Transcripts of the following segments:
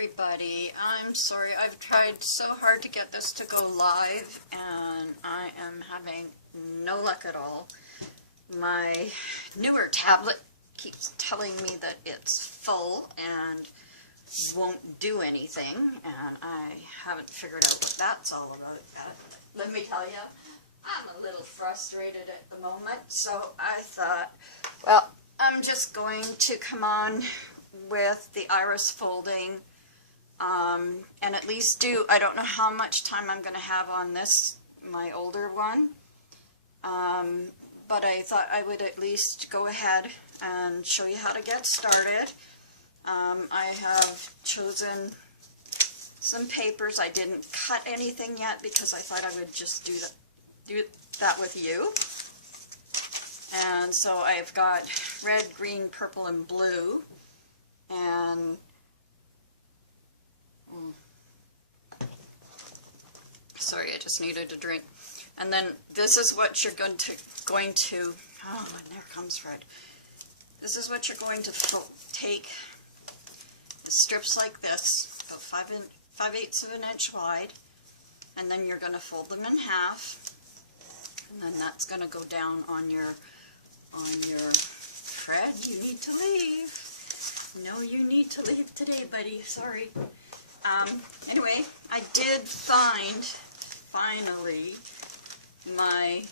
everybody. I'm sorry, I've tried so hard to get this to go live and I am having no luck at all. My newer tablet keeps telling me that it's full and won't do anything, and I haven't figured out what that's all about yet. Let me tell you, I'm a little frustrated at the moment, so I thought, well, I'm just going to come on with the iris folding and at least do, I don't know how much time I'm going to have on this, my older one, but I thought I would at least go ahead and show you how to get started. I have chosen some papers. I didn't cut anything yet because I thought I would just do that with you. And so I've got red, green, purple, and blue. And sorry, I just needed a drink. And then this is what you're going to oh, and there comes Fred. This is what you're going to take the strips like this, about 5/8 of an inch wide, and then you're going to fold them in half, and then that's going to go down on your Fred, you need to leave. No, you need to leave today, buddy. Sorry. Anyway, I did find, finally, my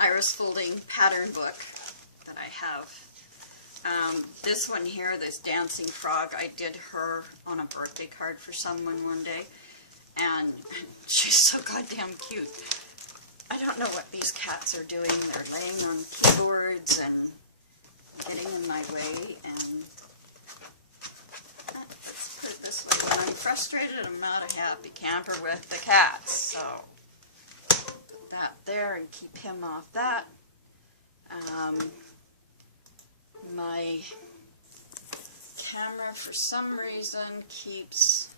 iris folding pattern book that I have. This one here, this dancing frog, I did her on a birthday card for someone one day, and she's so goddamn cute. I don't know what these cats are doing. They're laying on keyboards and getting in my way, and let's put it this way. When I'm frustrated, I'm not a happy camper with the cats, so put that there and keep him off that. My camera, for some reason, keeps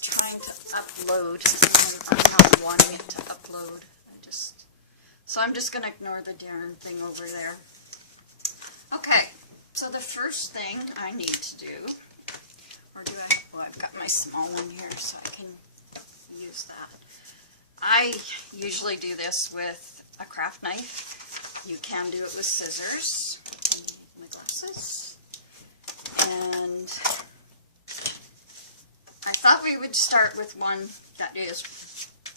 trying to upload, and I'm not wanting it to upload. So I'm just going to ignore the darn thing over there. Okay, so the first thing I need to do, or do I, well, I've got my small one here so I can use that. I usually do this with a craft knife. You can do it with scissors. My glasses. And I thought we would start with one that is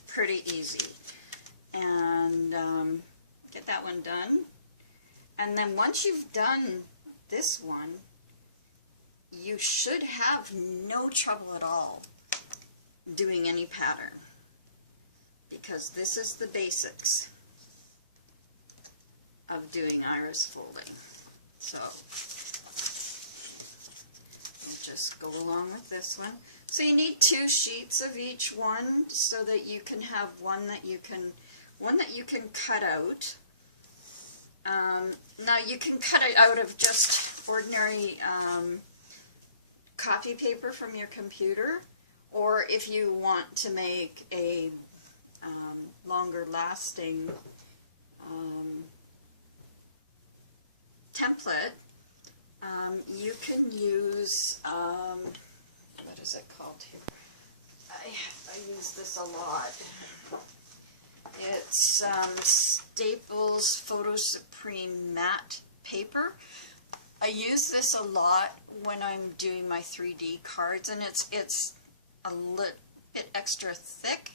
pretty easy. And get that one done. And then once you've done this one, you should have no trouble at all doing any pattern, because this is the basics of doing iris folding. So we'll just go along with this one. So you need 2 sheets of each one so that you can have one that you can cut out. Now you can cut it out of just ordinary copy paper from your computer, or if you want to make a longer lasting template, you can use, what is it called here? I use this a lot. It's Staples Photo Supreme Matte Paper. I use this a lot when I'm doing my 3D cards, and it's a bit extra thick.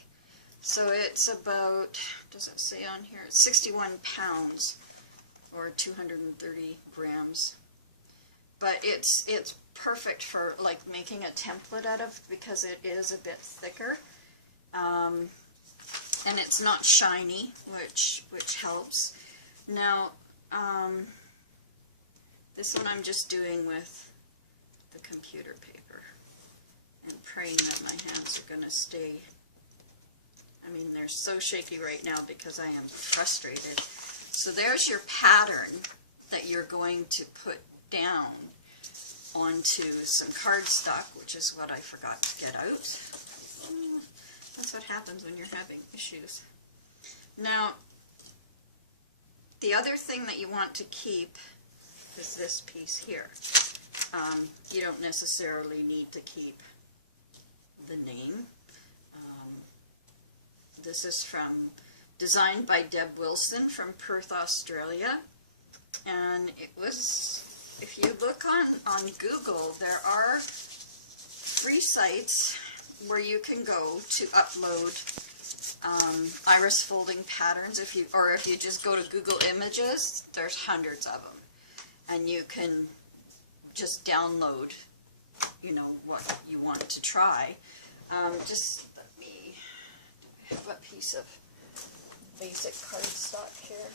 So it's about, does it say on here, 61 pounds or 230 grams. But it's perfect for like making a template out of, because it is a bit thicker. And it's not shiny, which helps. Now, this one I'm just doing with the computer paper and praying that my hands are going to stay. I mean, they're so shaky right now because I am frustrated. So there's your pattern that you're going to put down onto some cardstock, which is what I forgot to get out. That's what happens when you're having issues. Now, the other thing that you want to keep is this piece here. You don't necessarily need to keep the name. This is designed by Deb Wilson from Perth, Australia. And it was, if you look on Google, there are free sites where you can go to upload iris folding patterns. If you just go to Google Images, there's hundreds of them. And you can just download, you know, what you want to try. Just let me, I have a piece of basic cardstock here.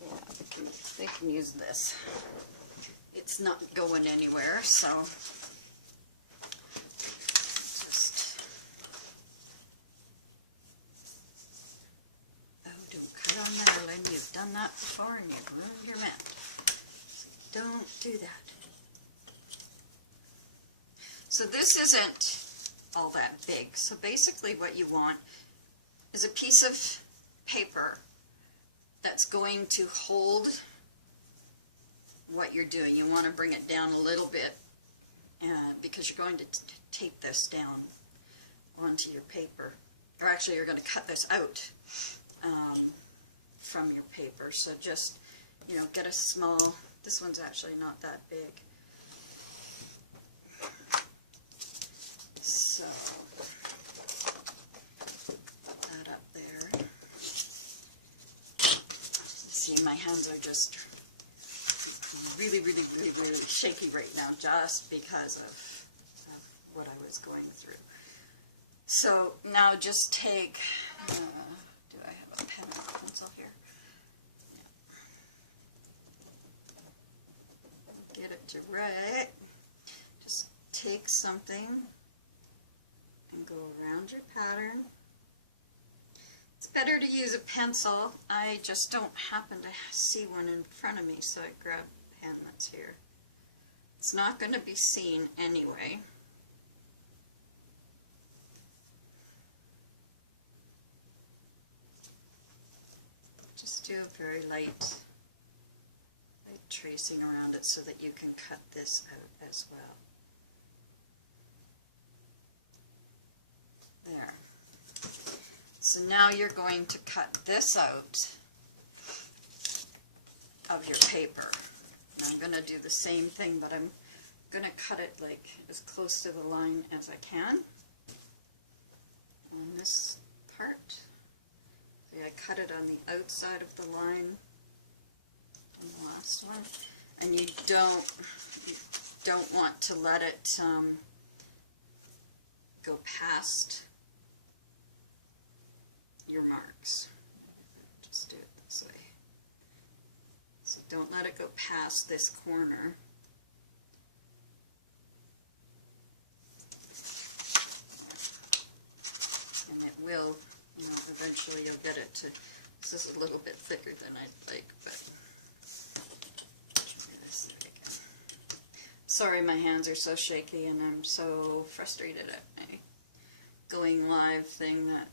Yeah, they can use this. It's not going anywhere, so just, oh, don't cut on Marilyn. You've done that before and you've ruined your mat. So don't do that. So this isn't all that big. So basically what you want is a piece of paper that's going to hold what you're doing. You want to bring it down a little bit because you're going to tape this down onto your paper. Or actually you're going to cut this out from your paper. So just, you know, get a small, this one's actually not that big. So, put that up there. See, my hands are just really shaky right now just because of what I was going through. So now just take, do I have a pen or a pencil here? Yeah. Get it to right. Just take something and go around your pattern. It's better to use a pencil. I just don't happen to see one in front of me, so I grab a pen that's here. It's not going to be seen anyway. Just do a very light tracing around it so that you can cut this out as well. There. So now you're going to cut this out of your paper. And I'm going to do the same thing, but I'm going to cut it like as close to the line as I can on this part. See, I cut it on the outside of the line on the last one, and you don't want to let it go past your marks. Just do it this way. So don't let it go past this corner. And it will, you know, eventually you'll get it to, this is a little bit thicker than I'd like, but there we go. Sorry, my hands are so shaky and I'm so frustrated at my going live thing that,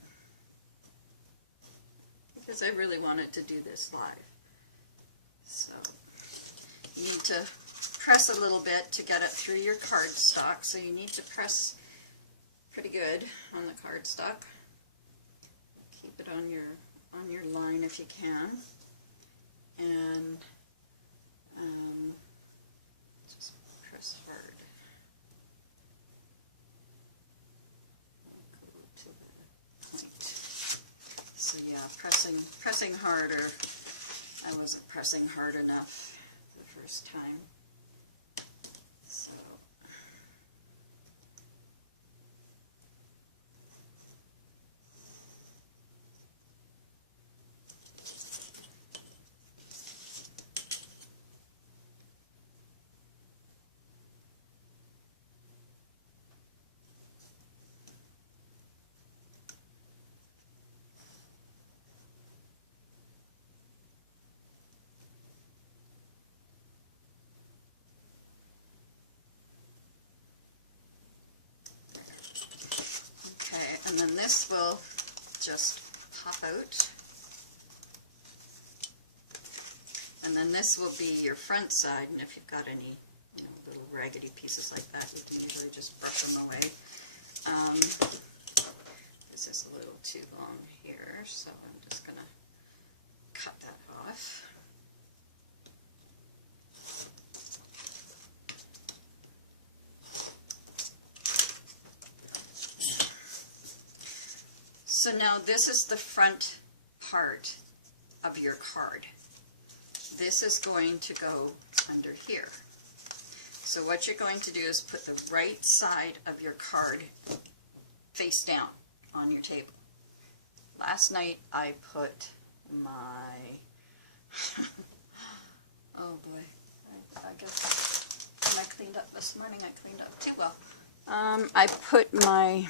because I really wanted to do this live. So you need to press a little bit to get it through your cardstock. So you need to press pretty good on the cardstock. Keep it on your line if you can, and just press hard. Go to the point. So yeah, pressing harder. I wasn't pressing hard enough the first time. So and then this will just pop out And then this will be your front side, and if you've got any, you know, little raggedy pieces like that, you can usually just brush them away. This is a little too long here, so I'm just going to cut that off. So now this is the front part of your card. This is going to go under here. So what you're going to do is put the right side of your card face down on your table. Last night I put my, oh boy, I guess when I cleaned up this morning I cleaned up too well. I put my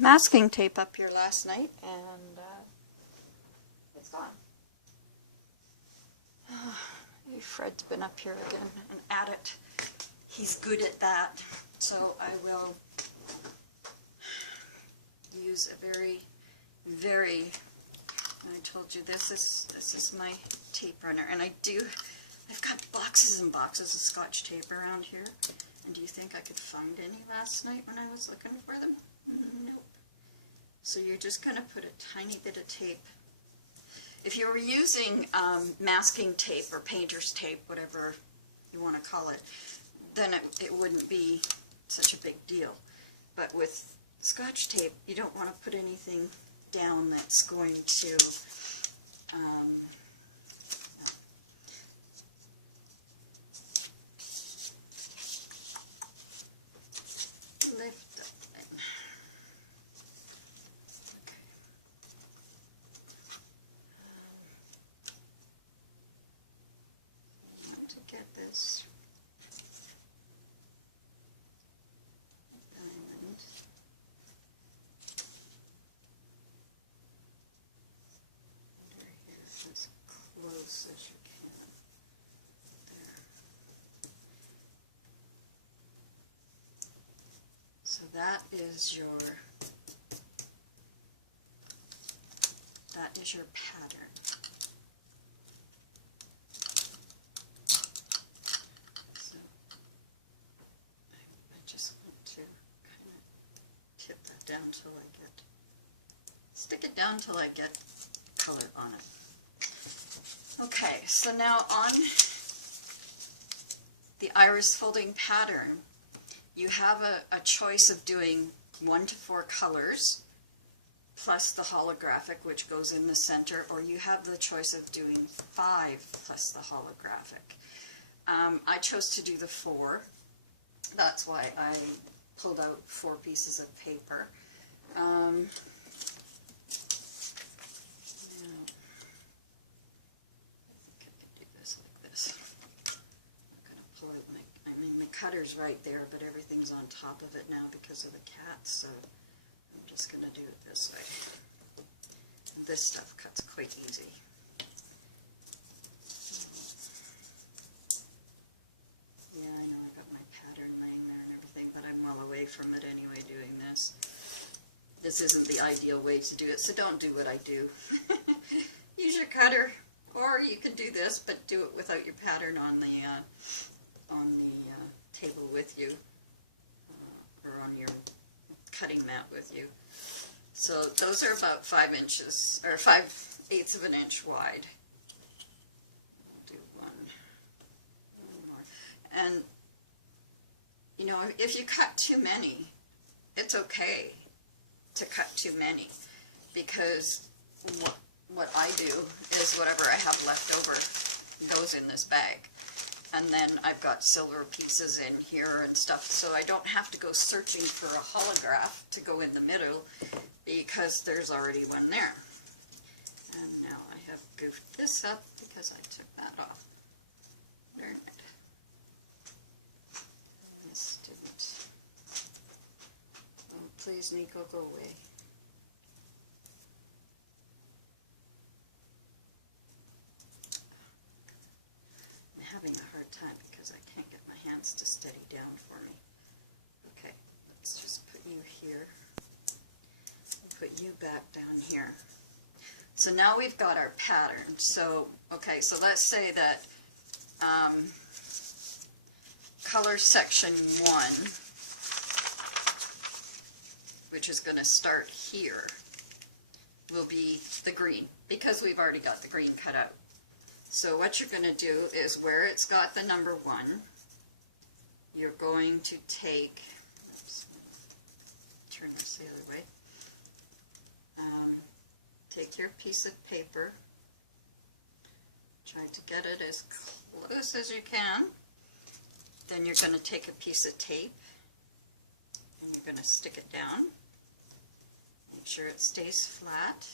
masking tape up here last night and it's gone. Fred's been up here again and at it. He's good at that, so I will use a very, very, I told you this is my tape runner, and I've got boxes and boxes of Scotch tape around here, and do you think I could find any last night when I was looking for them? Nope. So you're just going to put a tiny bit of tape. If you were using masking tape or painter's tape, whatever you want to call it, then it wouldn't be such a big deal. But with Scotch tape, you don't want to put anything down that's going to lift up. This diamond under here as close as you can. There. So that is your pattern. Stick it down till I get color on it. Okay, so now on the iris folding pattern, you have a choice of doing 1 to 4 colors plus the holographic, which goes in the center, or you have the choice of doing 5 plus the holographic. I chose to do the 4. That's why I pulled out 4 pieces of paper. Cutter's right there, but everything's on top of it now because of the cats, so I'm just going to do it this way. This stuff cuts quite easy. Yeah, I know I got my pattern laying there and everything, but I'm well away from it anyway doing this. This isn't the ideal way to do it, so don't do what I do. Use your cutter, or you can do this, but do it without your pattern on the table with you, or on your cutting mat with you. So those are about 5 inches, or 5/8 of an inch wide. I'll do one more. And, you know, if you cut too many, it's okay to cut too many, because what I do is whatever I have left over goes in this bag. And then I've got silver pieces in here and stuff, so I don't have to go searching for a holograph to go in the middle, because there's already one there. And now I have goofed this up because I took that off. Darn it. This didn't. Oh, please, Nico, go away. Having a hard time because I can't get my hands to steady down for me. Okay, let's just put you here. Put you back down here. So now we've got our pattern. So, okay, so let's say that color section 1, which is going to start here, will be the green, because we've already got the green cut out. So what you're going to do is where it's got the number 1, you're going to take, oops, turn this the other way, take your piece of paper, try to get it as close as you can, then you're going to take a piece of tape and you're going to stick it down, make sure it stays flat.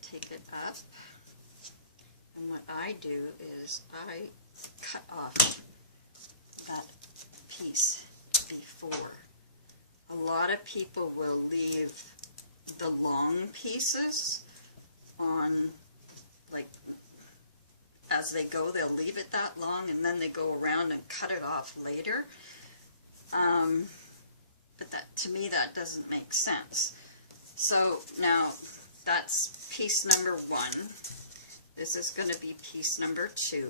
Take it up, and what I do is I cut off that piece before. A lot of people will leave the long pieces on, like, as they go, they'll leave it that long and then they go around and cut it off later. But that, to me, that doesn't make sense. So now that's piece number 1. This is going to be piece number 2.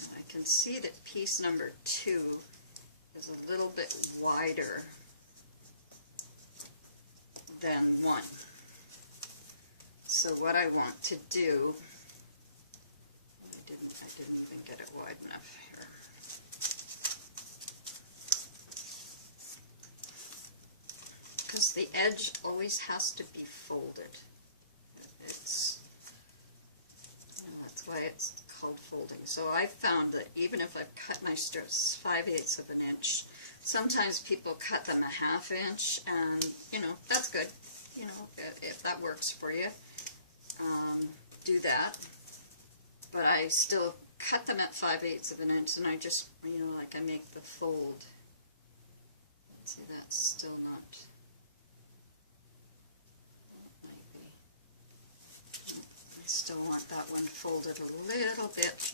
And I can see that piece number 2 is a little bit wider than 1. So what I want to do, I didn't even get it wide enough here. Because the edge always has to be folded. It's, that's why it's called folding. So I've found that even if I've cut my strips 5/8 of an inch, sometimes people cut them a 1/2 inch, and that's good. If that works for you, do that. But I still cut them at 5/8 of an inch, and I just, like I make the fold. Let's see, that's still not. I still want that one folded a little bit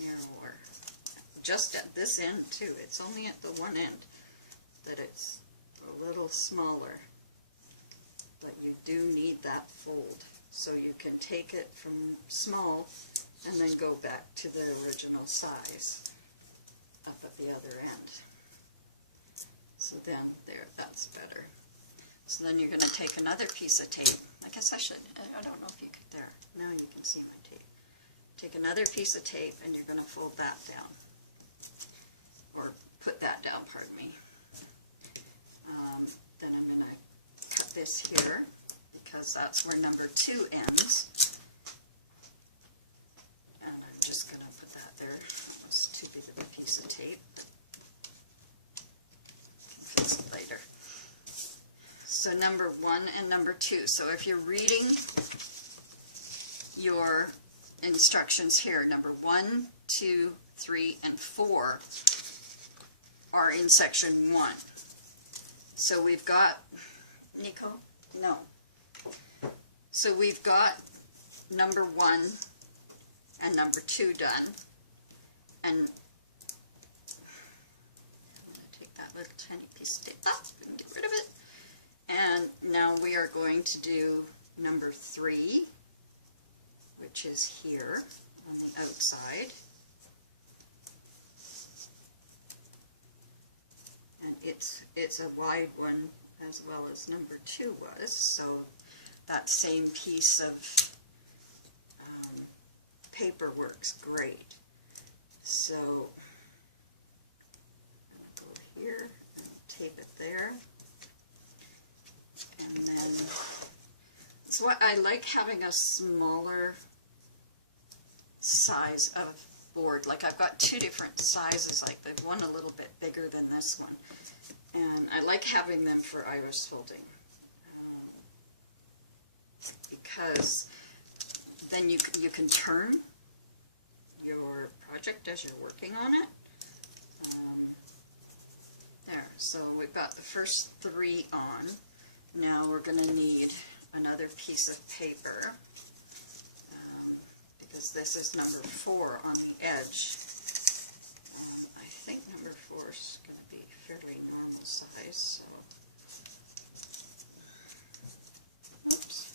narrower. Just at this end too. It's only at the one end that it's a little smaller. But you do need that fold. So you can take it from small and then go back to the original size up at the other end. So then there, that's better. So then you're going to take another piece of tape. I guess I don't know if you could, there. Now you can see my tape. Take another piece of tape and you're going to fold that down. Or put that down, pardon me. Then I'm going to cut this here, because that's where number 2 ends. And I'm just going to put that there. That was too big of a piece of tape. Fix it later. So number 1 and number 2. So if you're reading your instructions here, number 1, 2, 3, and 4 are in section 1. So we've got, Nico? No. So we've got number 1 and number 2 done. And I'm going to take that little tiny piece of tape off and get rid of it. And now we are going to do number 3, which is here on the outside. And it's a wide one as well as number 2 was, so that same piece of paper works great. So I'm going to go here and tape it there. And then, so what I like having a smaller size of board. Like I've got 2 different sizes, like the one a little bit bigger than this one. And I like having them for iris folding. Because then you can turn your project as you're working on it. There, so we've got the first 3 on. Now we're going to need another piece of paper, because this is number 4 on the edge. I think number 4 is going to be fairly normal size. So, oops.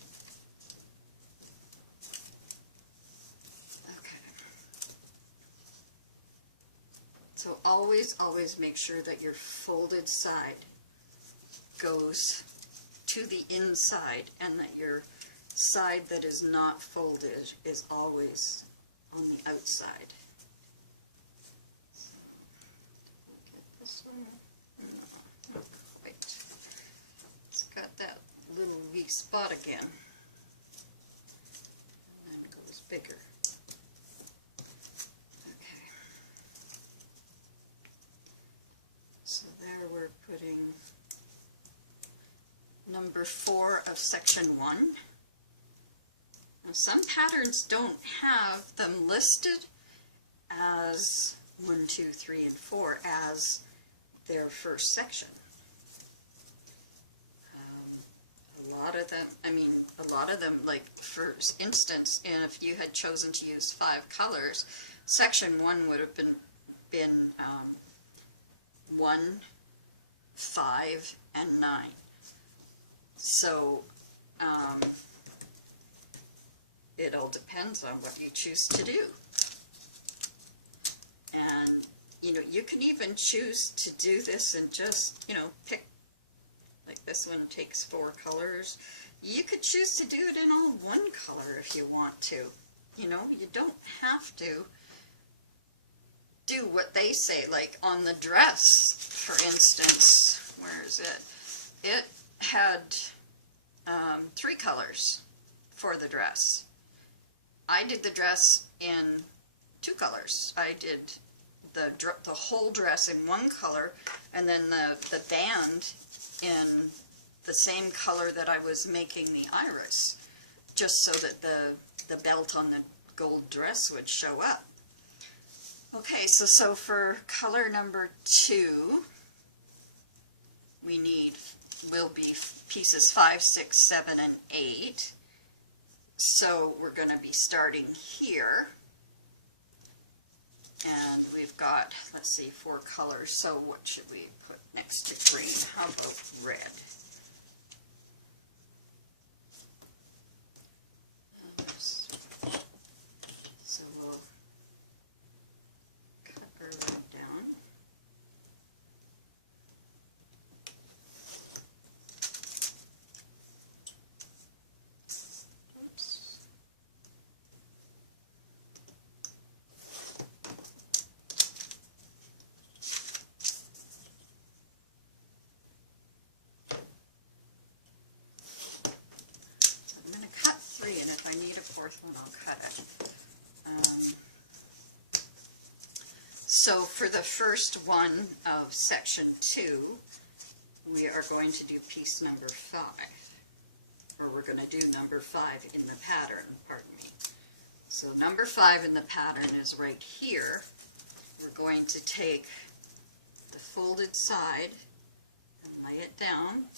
always, always make sure that your folded side goes to the inside and that your side that is not folded is always on the outside. Get this one. No, not quite. It's got that little wee spot again. And then it goes bigger. Okay. So there we're putting number 4 of section 1. Now, some patterns don't have them listed as 1, 2, 3, and 4 as their first section. A lot of them, like for instance, if you had chosen to use 5 colors, section 1 would have been 1, 5, and 9. So it all depends on what you choose to do. And you can even choose to do this and just pick, like this one takes 4 colors. You could choose to do it in all 1 color if you want to. You don't have to do what they say. Like on the dress, for instance, where is it? It had 3 colors for the dress. I did the dress in 2 colors. I did the whole dress in 1 color, and then the band in the same color that I was making the iris, just so that the belt on the gold dress would show up. Okay, so for color number 2, will be pieces 5, 6, 7, and 8. So we're going to be starting here. And we've got, let's see, 4 colors. So what should we put next to green? How about red? So we'll cut our red down. Oops. And if I need a 4th one, I'll cut it. So for the first one of section 2, we are going to do piece number 5. Or we're going to do number 5 in the pattern, pardon me. So number 5 in the pattern is right here. We're going to take the folded side and lay it down.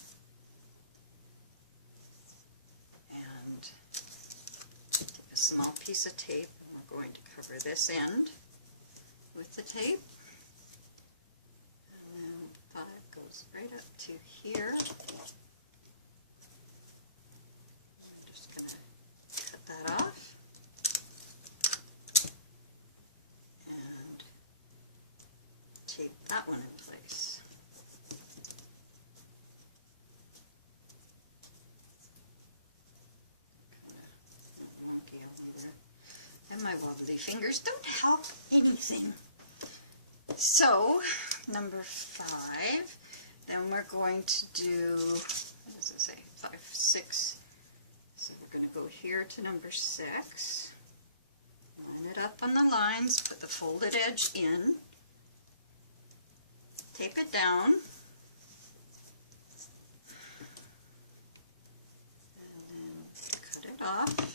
Small piece of tape, and we're going to cover this end with the tape. And then 5 goes right up to here. I'm just going to cut that off. And tape that one in place. And my wobbly fingers don't help anything. So, number 5, then we're going to do, what does it say, 5, 6. So we're going to go here to number 6, line it up on the lines, put the folded edge in, tape it down, and then cut it off.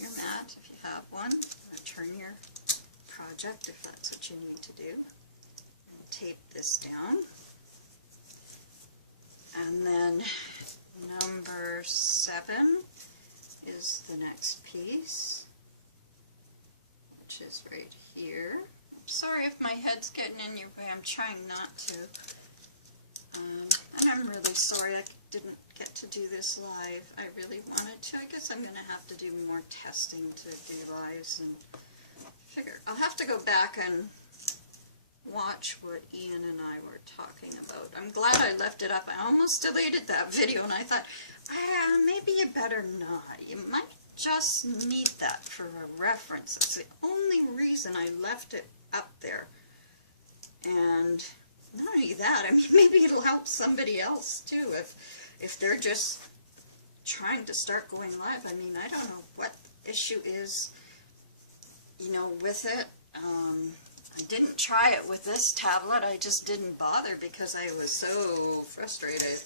Your mat if you have one, or turn your project if that's what you need to do, and tape this down. And then number 7 is the next piece, which is right here. I'm sorry if my head's getting in your way, I'm trying not to. And I'm really sorry I didn't get to do this live. I really wanted to. I guess I'm going to have to do more testing to do lives and figure. I'll have to go back and watch what Ian and I were talking about. I'm glad I left it up. I almost deleted that video and I thought, maybe you better not. You might just need that for a reference. It's the only reason I left it up there. And not only that, I mean, maybe it'll help somebody else too if they're just trying to start going live. I mean, I don't know what the issue is, you know, with it. I didn't try it with this tablet. I just didn't bother because I was so frustrated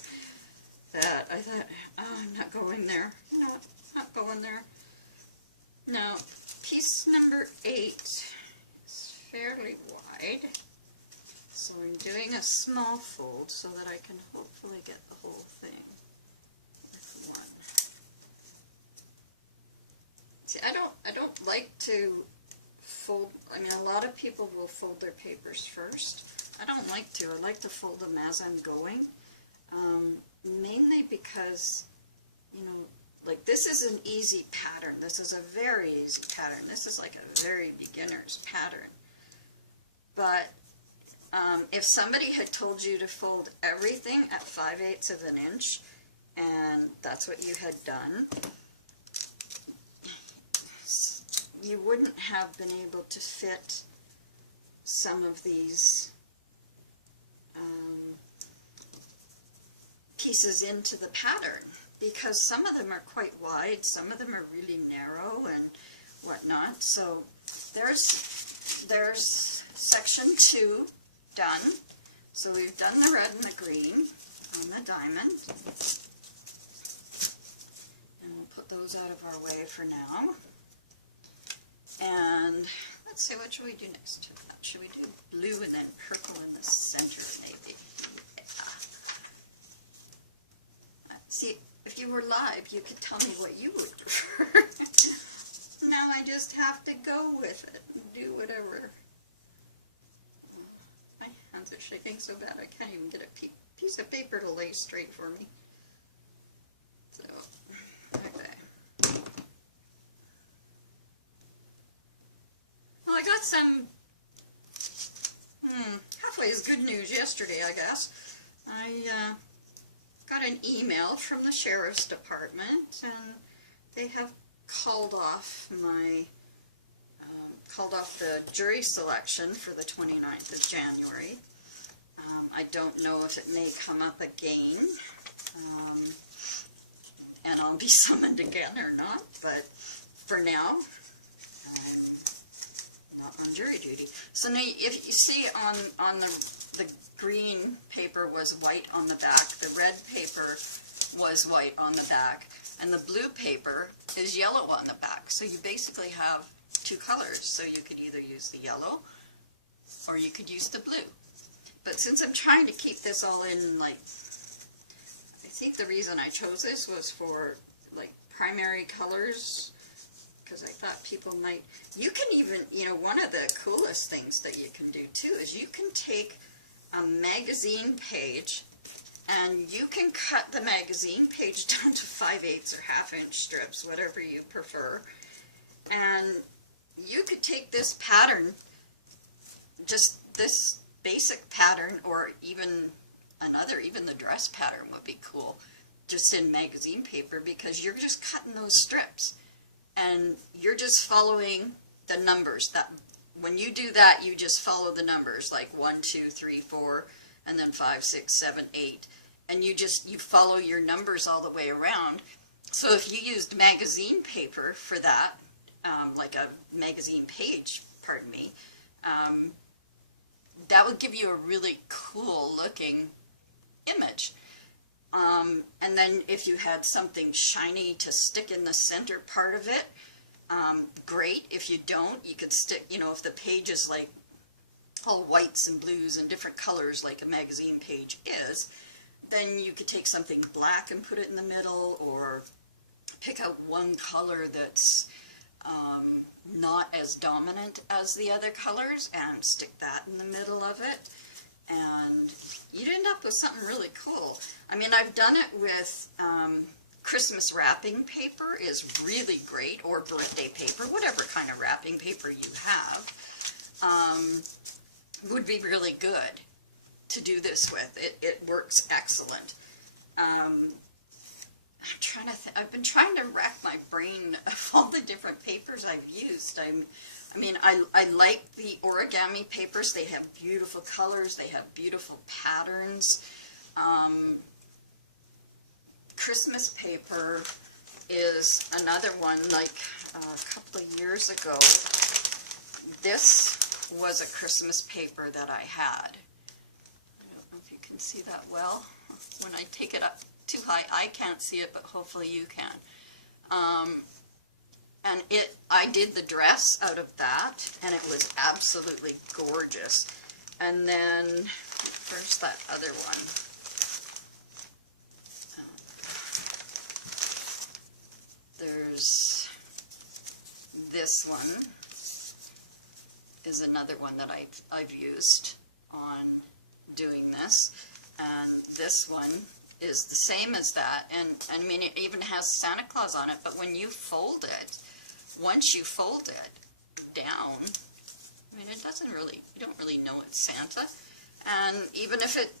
that I thought, oh, I'm not going there. No, not going there. Now, piece number 8 is fairly wide. So I'm doing a small fold so that I can hopefully get the whole thing with one. See, I don't like to fold. I mean, a lot of people will fold their papers first. I don't like to. I like to fold them as I'm going, mainly because, you know, like this is an easy pattern. This is a very easy pattern. This is like a very beginner's pattern. But if somebody had told you to fold everything at 5/8 of an inch, and that's what you had done, you wouldn't have been able to fit some of these pieces into the pattern, because some of them are quite wide, some of them are really narrow and whatnot. So there's section 2 done. So we've done the red and the green on the diamond, and we'll put those out of our way for now. And let's see, what should we do next? Should we do blue and then purple in the center, maybe? Yeah. See, if you were live, you could tell me what you would prefer. Now I just have to go with it and do whatever. My hands are shaking so bad I can't even get a piece of paper to lay straight for me. So, okay. Well, I got some halfway as good news yesterday, I guess. I got an email from the Sheriff's Department, and they have called off the jury selection for the 29th of January. I don't know if it may come up again, and I'll be summoned again or not, but for now, I'm not on jury duty. So now, if you see on the green paper was white on the back, the red paper was white on the back, and the blue paper is yellow on the back. So you basically have two colors. So you could either use the yellow or you could use the blue. But since I'm trying to keep this all in, like, I think the reason I chose this was for like primary colors, because I thought people might, you can even, you know, one of the coolest things that you can do too is you can take a magazine page and you can cut the magazine page down to 5/8 or 1/2 inch strips, whatever you prefer, and you could take this pattern, just this basic pattern, or even another, even the dress pattern would be cool, just in magazine paper, because you're just cutting those strips and you're just following the numbers. That when you do that, you just follow the numbers, like 1, 2, 3, 4, and then 5, 6, 7, 8, and you follow your numbers all the way around. So if you used magazine paper for that, like a magazine page, pardon me, that would give you a really cool looking image. And then if you had something shiny to stick in the center part of it, great. If you don't, you could stick, you know, if the page is like all whites and blues and different colors like a magazine page is, then you could take something black and put it in the middle, or pick out one color that's not as dominant as the other colors and stick that in the middle of it, and you'd end up with something really cool. I mean, I've done it with Christmas wrapping paper is really great, or birthday paper, whatever kind of wrapping paper you have. would be really good to do this with. It works excellent. I've been trying to rack my brain of all the different papers I've used. I mean, I like the origami papers. They have beautiful colors. They have beautiful patterns. Christmas paper is another one. Like a couple of years ago, this was a Christmas paper that I had. I don't know if you can see that well. When I take it up too high, I can't see it, but hopefully you can. And I did the dress out of that, and it was absolutely gorgeous. And then, where's that other one? There's this one is another one that I've used on doing this, and this one is the same as that, and I mean it even has Santa Claus on it, but when you fold it, once you fold it down, I mean it doesn't really, you don't really know it's Santa. And even if it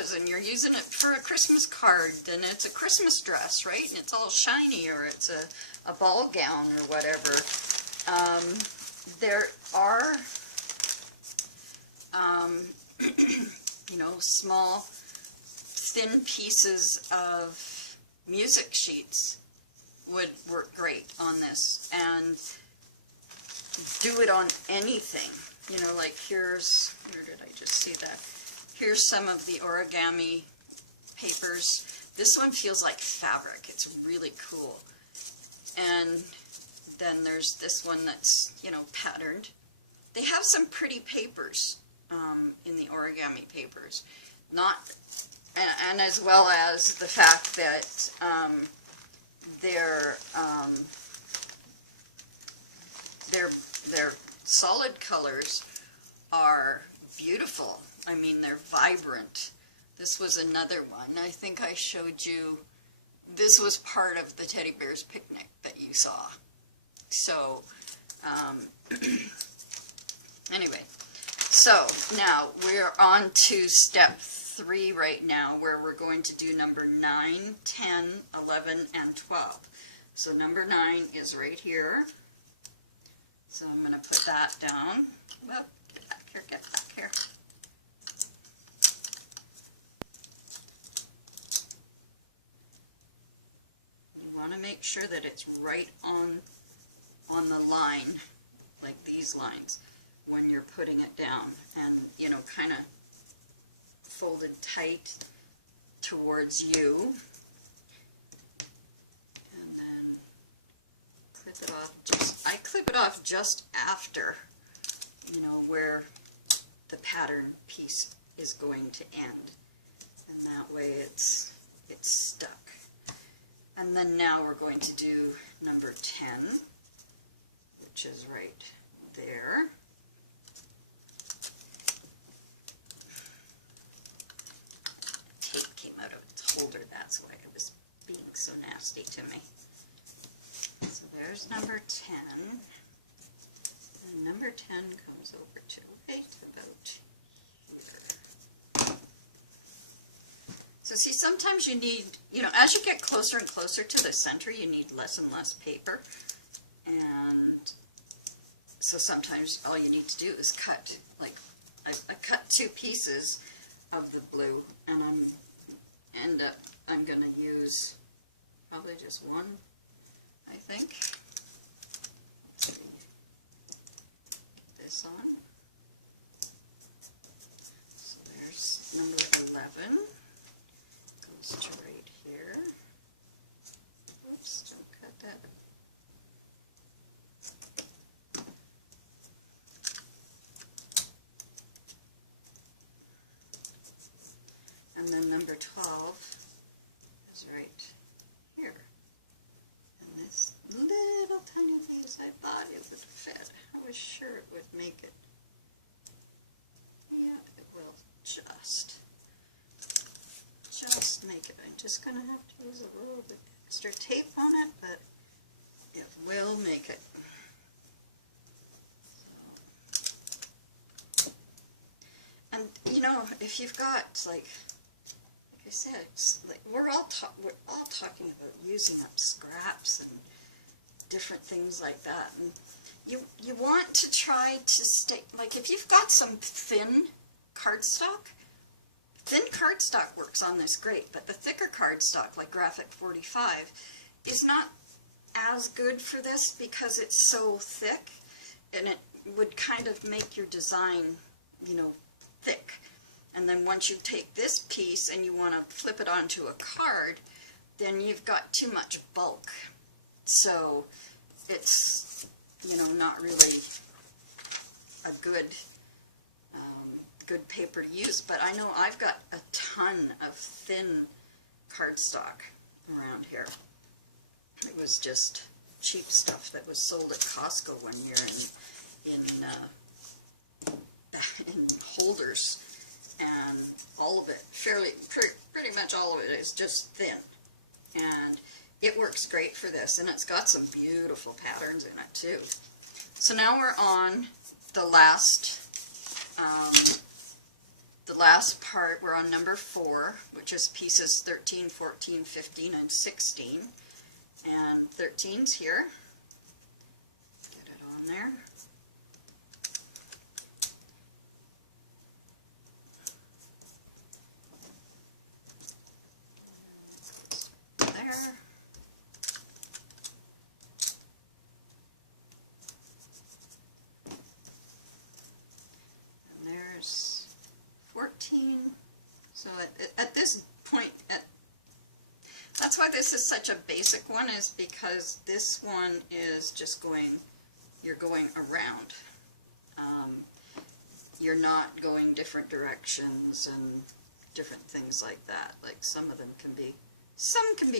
is, and you're using it for a Christmas card, then it's a Christmas dress, right? And it's all shiny, or it's a ball gown or whatever. There are, you know, small, thin pieces of music sheets would work great on this. And do it on anything. You know, like here's, where did I just see that? Here's some of the origami papers. This one feels like fabric. It's really cool. And then there's this one that's, you know, patterned. They have some pretty papers in the origami papers. And as well as the fact that their solid colors are beautiful. I mean, they're vibrant. This was another one. I think I showed you, this was part of the teddy bear's picnic that you saw. So, anyway, so now we're on to step 3 right now, where we're going to do number 9, 10, 11, and 12. So number 9 is right here. So I'm going to put that down. Well, get back here, get back here. You want to make sure that it's right on the line, like these lines, when you're putting it down. And, you know, kind of folded tight towards you. Clip it off. I clip it off just after, you know, where the pattern piece is going to end, and that way it's stuck. And then now we're going to do number 10, which is right there. Tape came out of its holder, that's why it was being so nasty to me. So there's number 10, and number 10 comes over to right about here. So see, sometimes you need, you know, as you get closer and closer to the center, you need less and less paper, and so sometimes all you need to do is cut. Like, I cut 2 pieces of the blue, and I'm going to use probably just one, I think. Let's see. Get this on. So there's number 11. Goes to right here. Oops, don't cut that. And then number 12 is right here. And this little tiny piece, I thought it would fit. I was sure it would make it. Yeah, it will just make it. I'm just going to have to use a little bit extra tape on it, but it will make it. know, if you've got, like I said, like we're all talking about using up scraps and different things like that, and you want to try to stay, like if you've got some thin cardstock works on this great, but the thicker cardstock like Graphic 45 is not as good for this because it's so thick, and it would kind of make your design, you know, thick. And then once you take this piece and you want to flip it onto a card, then you've got too much bulk. So it's, you know, not really a good good paper to use. But I know I've got a ton of thin cardstock around here. It was just cheap stuff that was sold at Costco one year in holders, and all of it, pretty much all of it is just thin, and it works great for this, and it's got some beautiful patterns in it too. So now we're on the last part. We're on number 4, which is pieces 13, 14, 15, and 16. And 13's here. Get it on there. There. And there's 14. So at this point, that's why this is such a basic one, is because this one is just going, you're going around. You're not going different directions and different things like that. Like some of them can be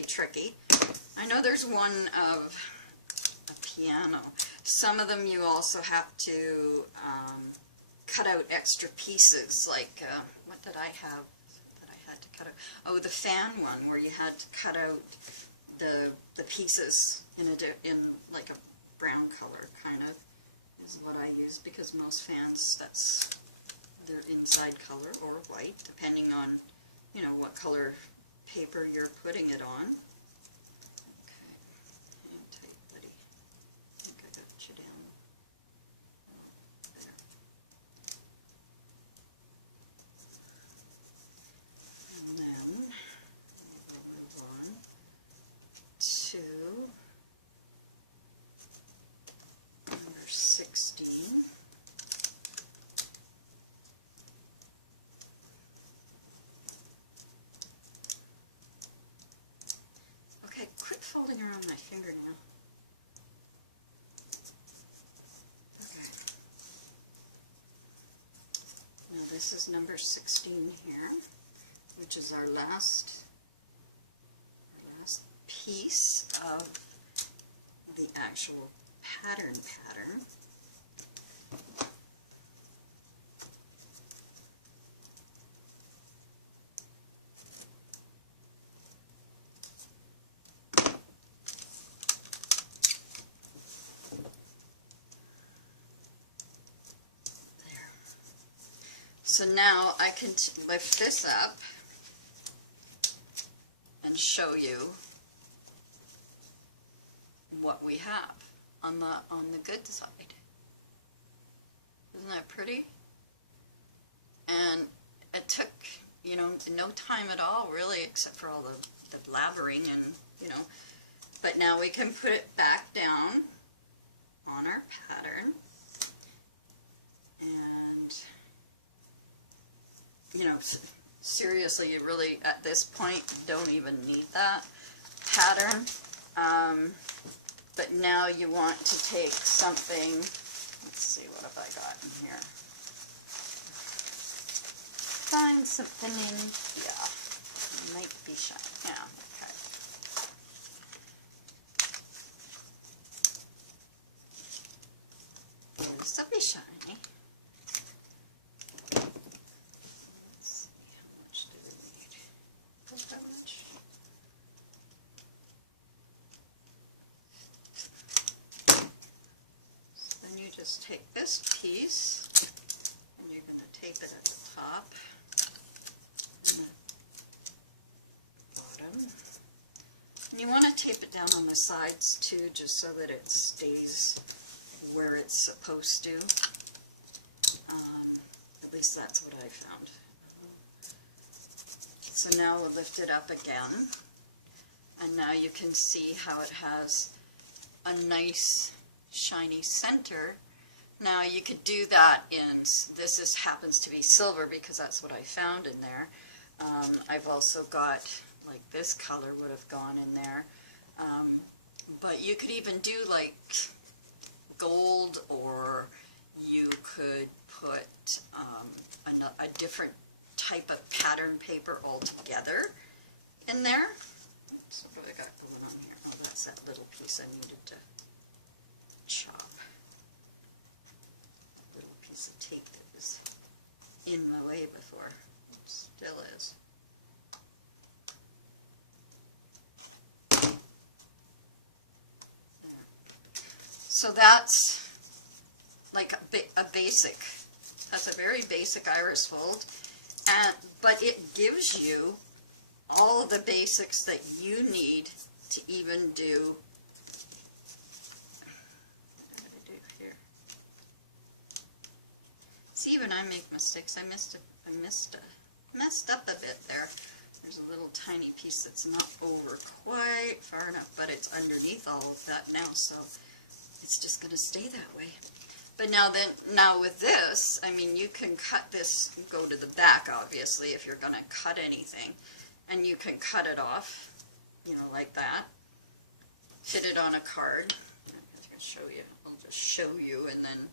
tricky. I know there's one of a piano. Some of them you also have to cut out extra pieces, like what did I have that I had to cut out? Oh, the fan one, where you had to cut out the pieces in like a brown color, kind of, is what I use, because most fans, that's their inside color, or white, depending on, you know, what color paper you're putting it on. Okay, hang tight, buddy. I think I got you down there. And then we'll move on to number 16. Okay, quit folding around my fingernail. Okay. Now this is number 16 here, which is our last piece of the actual pattern. There. So now I can lift this up and show you what we have on the good side. Isn't that pretty? And it took, you know, no time at all really, except for all the blabbering and, you know, but now we can put it back down on our pattern, and, you know, seriously, you really at this point don't even need that pattern. But now you want to take something, let's see, what have I got in here? Find something in here. It might be shiny. Yeah, okay. This will be shiny. Let's see, how much do we need? About that much? Then you just take this piece, and you're going to tape it at the top. You want to tape it down on the sides too, just so that it stays where it's supposed to. At least that's what I found. So now we'll lift it up again, and now you can see how it has a nice shiny center. Now you could do that in, this happens to be silver because that's what I found in there. I've also got, like this color would have gone in there. But you could even do like gold, or you could put a different type of pattern paper altogether in there. So what do I got going on here? Oh, that's that little piece I needed to chop. A little piece of tape that was in my way before. It still is. So that's like a basic, that's a very basic iris fold, but it gives you all the basics that you need to even do. What did I do here? See, even I make mistakes. I messed up a bit there. There's a little tiny piece that's not over quite far enough, but it's underneath all of that now, so it's just going to stay that way. But now with this, I mean, you can cut this, go to the back, obviously, if you're going to cut anything. And you can cut it off, you know, like that. Fit it on a card. I'm going to show you. I'll just show you, and then,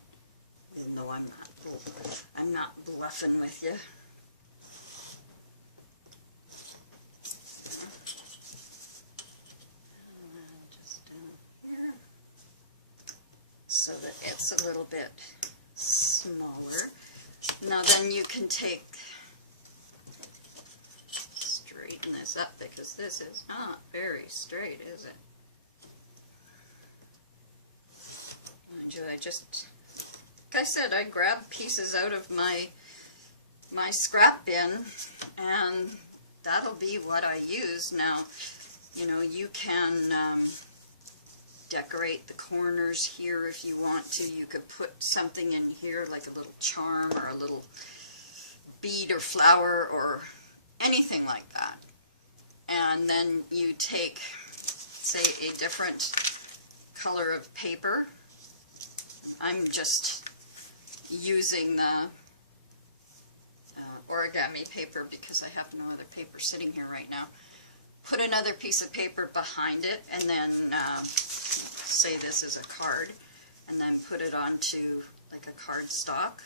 even though I'm not bluffing with you. So that it's a little bit smaller. Now then you can straighten this up, because this is not very straight, is it? Mind you, like I said, I grab pieces out of my scrap bin, and that'll be what I use. Now, you know, you can decorate the corners here if you want to. You could put something in here like a little charm or a little bead or flower or anything like that. And then you take, say, a different color of paper. I'm just using the origami paper because I have no other paper sitting here right now. Put another piece of paper behind it, and then say this is a card, and then put it onto like a card stock.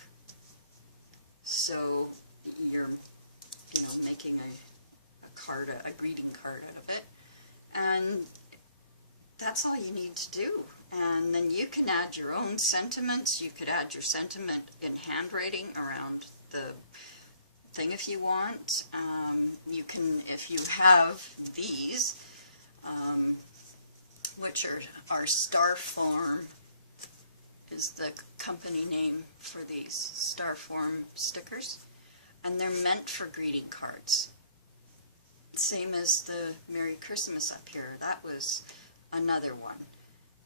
So you're, you know, making a card, a greeting card out of it, and that's all you need to do. And then you can add your own sentiments. You could add your sentiment in handwriting around the thing if you want. You can, if you have these, which are Starform is the company name for these Starform stickers, and they're meant for greeting cards. Same as the Merry Christmas up here. That was another one.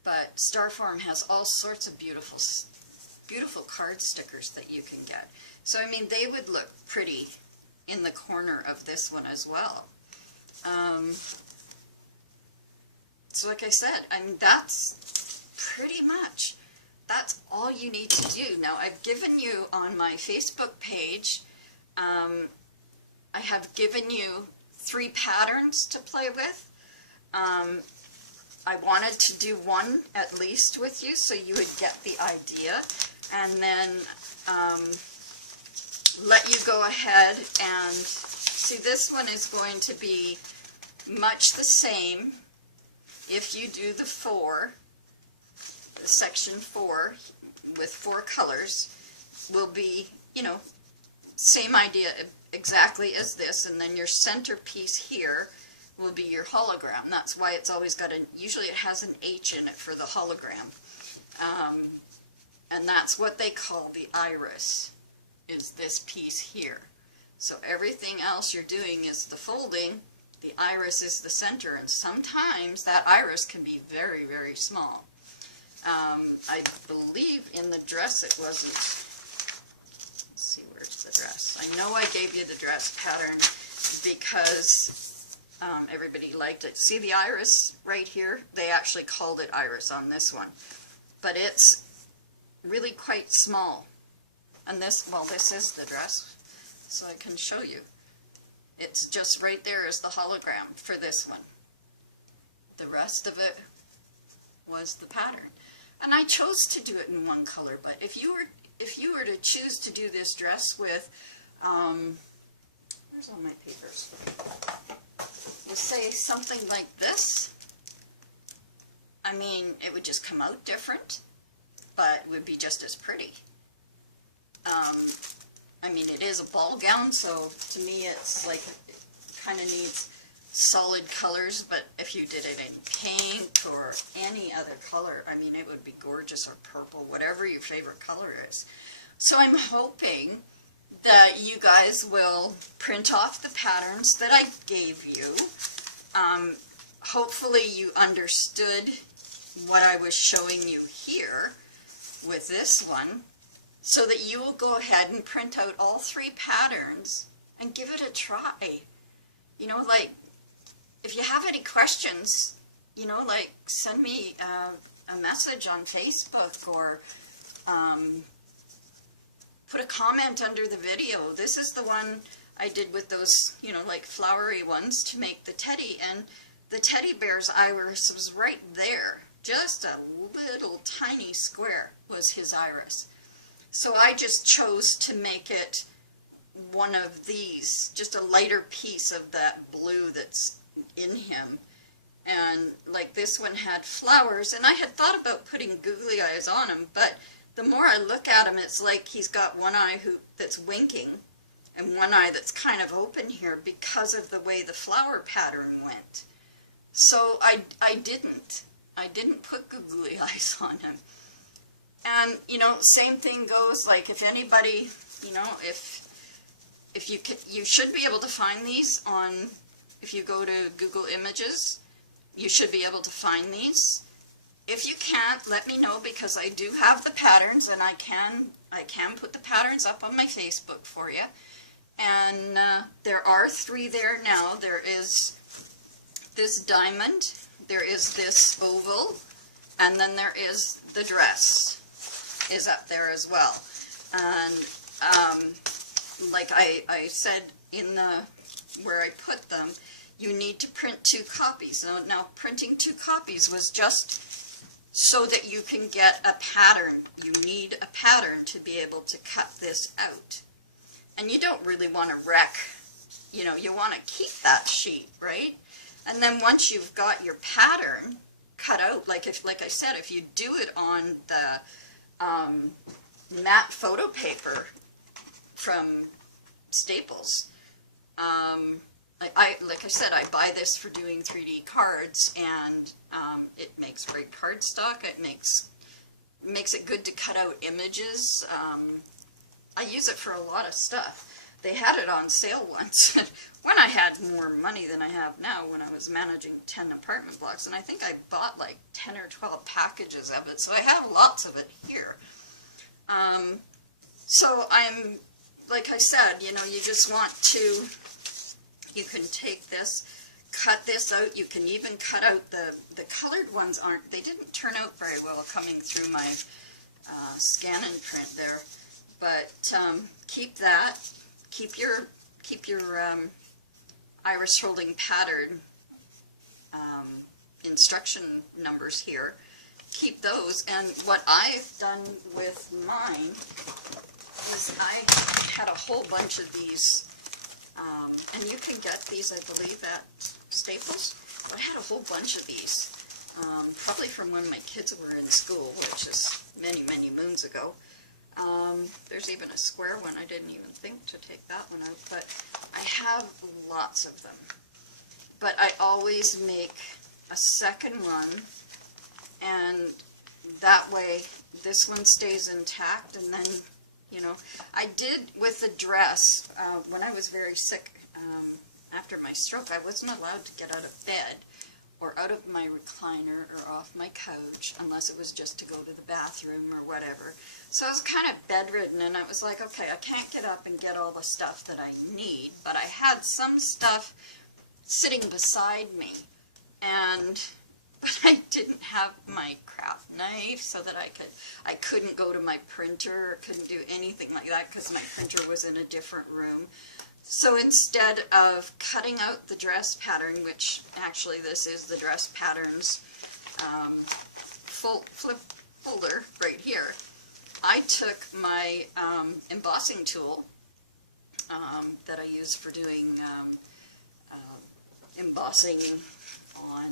But Starform has all sorts of beautiful card stickers that you can get. So I mean, they would look pretty in the corner of this one as well. So like I said, I mean, that's pretty much, that's all you need to do. Now, I've given you on my Facebook page, I have given you 3 patterns to play with. I wanted to do one at least with you so you would get the idea, and then let you go ahead and see. This one is going to be much the same. If you do the 4, the section 4 with 4 colors will be, you know, same idea exactly as this, and then your centerpiece here will be your hologram. That's why it's always got usually it has an H in it for the hologram. And that's what they call the iris, is this piece here. So everything else you're doing is the folding, The iris is the center, and sometimes that iris can be very, very small. I believe in the dress it wasn't. Let's see, where's the dress? I know I gave you the dress pattern because everybody liked it. See the iris right here? They actually called it iris on this one. But it's really quite small. And this, well, this is the dress, so I can show you. It's just right there is the hologram for this one. The rest of it was the pattern. And I chose to do it in one color, but if you were to choose to do this dress with, where's all my papers? You say something like this, I mean, it would just come out different, but it would be just as pretty. I mean, it is a ball gown, so to me it's like, it kind of needs solid colors, but if you did it in pink or any other color, I mean, it would be gorgeous, or purple, whatever your favorite color is. So I'm hoping that you guys will print off the patterns that I gave you. Hopefully you understood what I was showing you here with this one, so that you will go ahead and print out all 3 patterns and give it a try. You know, like, if you have any questions, you know, like, send me a message on Facebook, or put a comment under the video. This is the one I did with those, you know, like flowery ones to make the teddy, and the teddy bear's iris was right there. Just a little tiny square was his iris. So I just chose to make it one of these, just a lighter piece of that blue that's in him. And like this one had flowers, and I had thought about putting googly eyes on him, but the more I look at him, it's like he's got one eye that's winking and one eye that's kind of open here because of the way the flower pattern went. So I didn't put googly eyes on him. And, you know, same thing goes, like, if anybody, you know, if you can, you should be able to find these on, if you go to Google Images, you should be able to find these. If you can't, let me know, because I do have the patterns, and I can put the patterns up on my Facebook for you. And there are 3 there now. There is this diamond, there is this oval, and then there is the dress is up there as well. And like I said in the where I put them, you need to print 2 copies. Now printing 2 copies was just so that you can get a pattern. You need a pattern to be able to cut this out. And you don't really want to wreck, you know, you want to keep that sheet, right? And then once you've got your pattern cut out, like I said, if you do it on the matte photo paper from Staples, like I said, I buy this for doing 3D cards, and it makes great cardstock. It makes it good to cut out images. I use it for a lot of stuff. They had it on sale once when I had more money than I have now, when I was managing 10 apartment blocks, and I think I bought like 10 or 12 packages of it, so I have lots of it here. So I'm, like I said, you know, you just want to, you can take this, cut this out. You can even cut out the colored ones. They didn't turn out very well coming through my scan and print there, but keep that. Keep your iris holding pattern instruction numbers here. Keep those. And what I've done with mine is I had a whole bunch of these, and you can get these, I believe, at Staples. But I had a whole bunch of these, probably from when my kids were in school, which is many, many moons ago. There's even a square one. I didn't even think to take that one out, but I have lots of them. But I always make a second run, and that way this one stays intact. And then, you know, I did with the dress, when I was very sick after my stroke, I wasn't allowed to get out of bed or out of my recliner or off my couch unless it was just to go to the bathroom or whatever. So I was kind of bedridden, and I was like, okay, I can't get up and get all the stuff that I need, but I had some stuff sitting beside me, but I didn't have my craft knife so that I couldn't go to my printer, couldn't do anything like that because my printer was in a different room. So instead of cutting out the dress pattern, which actually this is the dress patterns flip folder right here, I took my embossing tool that I use for doing embossing on,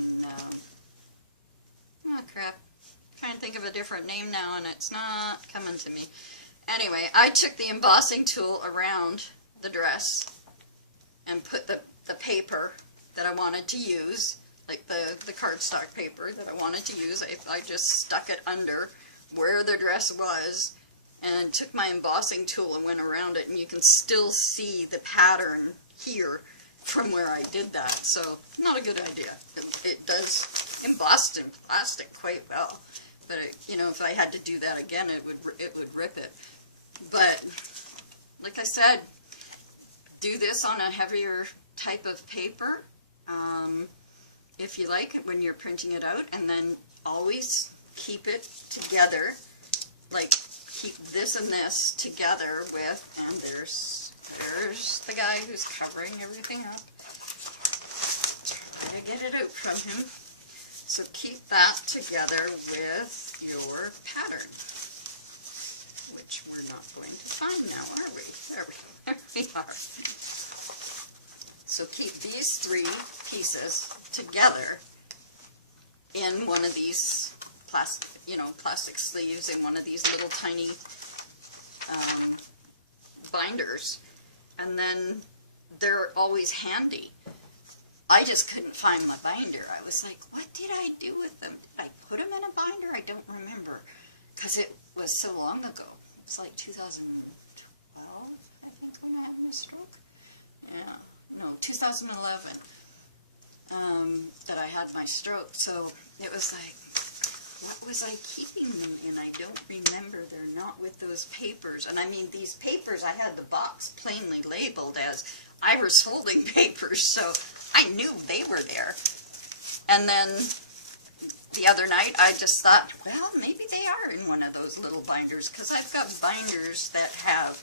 oh crap, I'm trying to think of a different name now and it's not coming to me. Anyway, I took the embossing tool around the dress and put the paper that I wanted to use, like the cardstock paper that I wanted to use, I just stuck it under where the dress was and took my embossing tool and went around it, and you can still see the pattern here from where I did that. So not a good idea. It does emboss in plastic quite well, but you know, if I had to do that again, it would rip it. But like I said, do this on a heavier type of paper if you like when you're printing it out, and then always keep it together, like keep this and this together with, and there's the guy who's covering everything up. Try to get it out from him. So keep that together with your pattern, which we're not going to find now, are we? There we are. So keep these three pieces together in one of these plastic sleeves, in one of these little tiny binders, and then they're always handy. I just couldn't find my binder. I was like, what did I do with them? Did I put them in a binder? I don't remember, because it was so long ago. It's like 2012, I think, when I had my stroke. Yeah, no, 2011 that I had my stroke. So it was like, what was I keeping them in? I don't remember. They're not with those papers. And I mean, these papers, I had the box plainly labeled as Iris folding papers, so I knew they were there. And then the other night, I just thought, well, maybe they are in one of those little binders, because I've got binders that have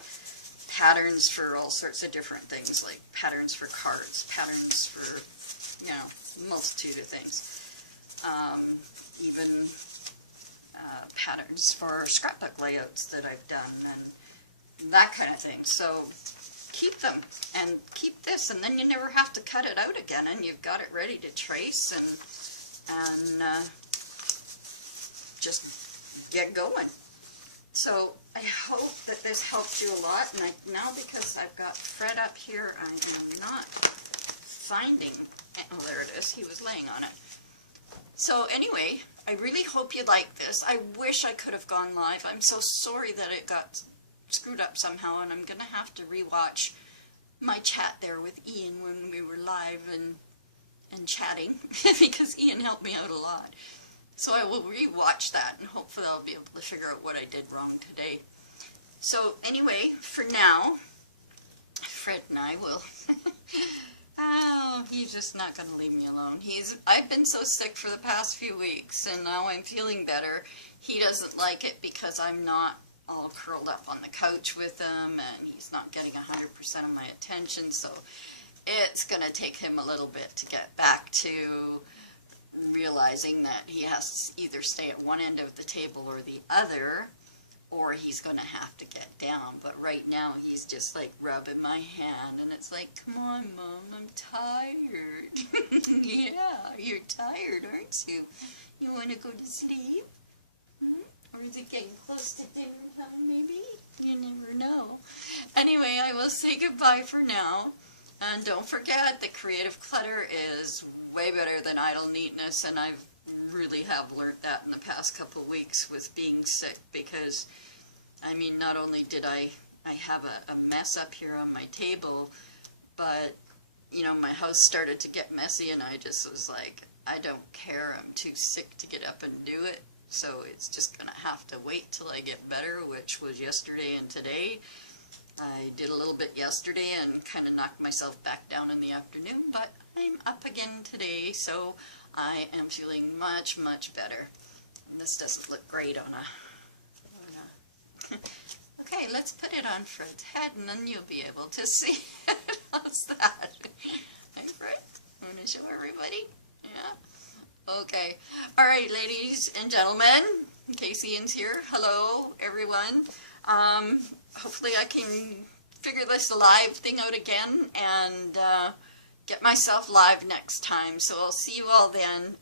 patterns for all sorts of different things, like patterns for cards, patterns for, you know, multitude of things. Even patterns for scrapbook layouts that I've done and that kind of thing. So keep them and keep this, and then you never have to cut it out again, and you've got it ready to trace and just get going. So I hope that this helped you a lot, and now because I've got Fred up here, I am not finding, oh there it is, he was laying on it. So anyway, I really hope you like this. I wish I could have gone live. I'm so sorry that it got screwed up somehow, and I'm going to have to rewatch my chat there with Ian when we were live and chatting, because Ian helped me out a lot. So I will rewatch that, and hopefully I'll be able to figure out what I did wrong today. So anyway, for now, Fred and I will... Oh, he's just not going to leave me alone. I've been so sick for the past few weeks, and now I'm feeling better. He doesn't like it because I'm not all curled up on the couch with him, and he's not getting 100% of my attention, so it's going to take him a little bit to get back to realizing that he has to either stay at one end of the table or the other, or he's going to have to get down. But right now he's just like rubbing my hand, and it's like, come on, Mom, I'm tired. Yeah, you're tired, aren't you? You want to go to sleep? Or is it getting close to dinner time, maybe? You never know. Anyway, I will say goodbye for now. And don't forget that creative clutter is way better than idle neatness, and I've really have learned that in the past couple of weeks with being sick, because I mean, not only did I have a mess up here on my table, but my house started to get messy, and I just was like, I don't care, I'm too sick to get up and do it, so it's just gonna have to wait till I get better, which was yesterday and today. I did a little bit yesterday and kind of knocked myself back down in the afternoon, but I'm up again today, so I am feeling much, much better. And this doesn't look great on a Okay, let's put it on Fred's head, and then you'll be able to see it. How's that? Hi, Fred. I'm going to show everybody. Yeah. Okay. All right, ladies and gentlemen. Casey Ian's here. Hello, everyone. Hopefully I can figure this live thing out again and get myself live next time. So I'll see you all then.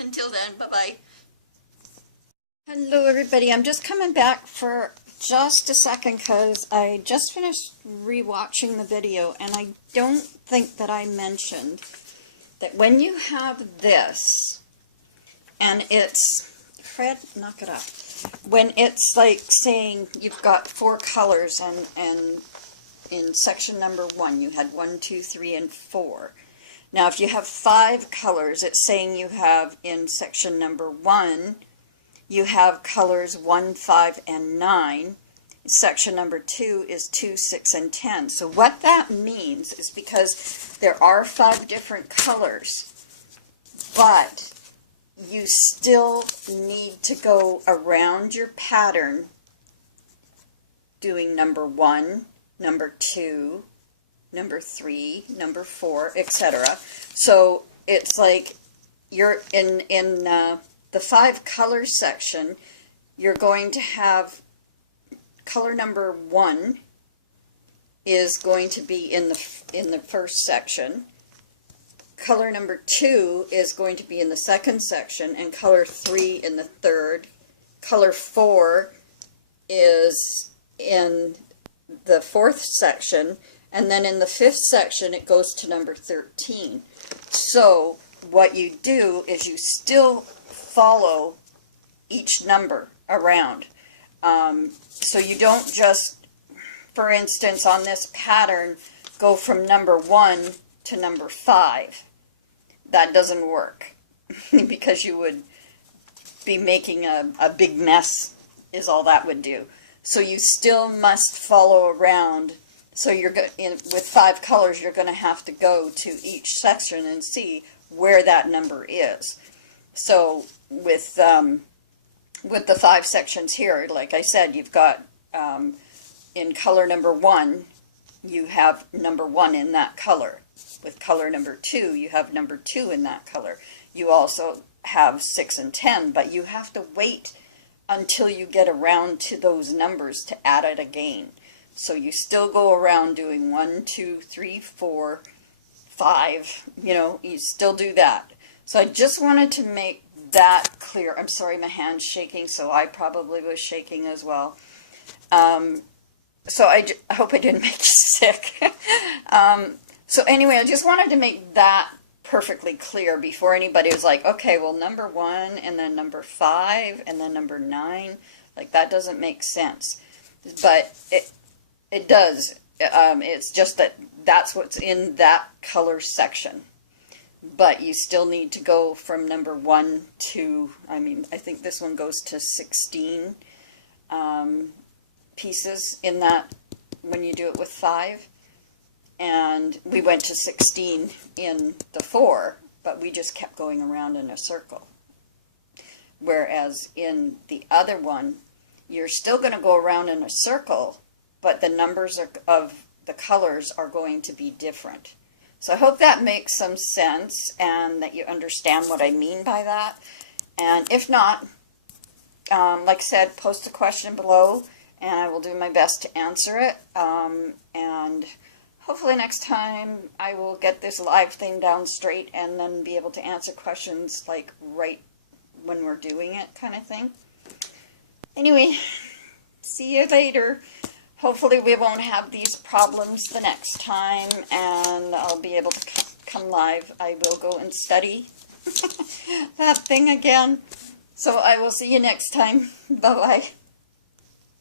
Until then, bye-bye. Hello, everybody. I'm just coming back for just a second because I just finished rewatching the video, and I don't think that I mentioned that when you have this, and it's, Fred, knock it up, when it's like saying you've got 4 colors, and in section number 1 you had 1, 2, 3, and 4. Now if you have 5 colors, it's saying you have in section number 1 you have colors 1, 5, and 9. Section number 2 is 2, 6, and 10. So what that means is, because there are 5 different colors, but you still need to go around your pattern doing number 1, number 2, number 3, number 4, etc. So it's like you're in the 5 colors section, you're going to have color number 1 is going to be in the first section. Color number 2 is going to be in the second section, and color 3 in the third. Color 4 is in the 4th section, and then in the 5th section it goes to number 13. So what you do is you still follow each number around. So you don't just, for instance, on this pattern, go from number 1 to number 5. That doesn't work because you would be making a big mess, is all that would do. So you still must follow around. So with 5 colors, you're going to have to go to each section and see where that number is. So with the 5 sections here, like I said, you've got in color number 1, you have number 1 in that color. With color number 2, you have number 2 in that color. You also have 6 and 10, but you have to wait until you get around to those numbers to add it again. So you still go around doing 1, 2, 3, 4, 5, you still do that. So I just wanted to make that clear. I'm sorry, my hand's shaking, so I probably was shaking as well. So I hope I didn't make you sick. So anyway, I just wanted to make that perfectly clear before anybody was like, okay, well, number 1 and then number 5 and then number 9, like that doesn't make sense. But it does. It's just that that's what's in that color section. But you still need to go from number 1 to, I think this one goes to 16 pieces in that when you do it with 5. And we went to 16 in the 4, but we just kept going around in a circle. Whereas in the other one, you're still going to go around in a circle, but the numbers of the colors are going to be different. So I hope that makes some sense and that you understand what I mean by that. And if not, like I said, post a question below and I will do my best to answer it. And hopefully next time I will get this live thing down straight and then be able to answer questions like right when we're doing it, kind of thing. Anyway, see you later. Hopefully we won't have these problems the next time and I'll be able to come live. I will go and study that thing again. So I will see you next time. Bye-bye.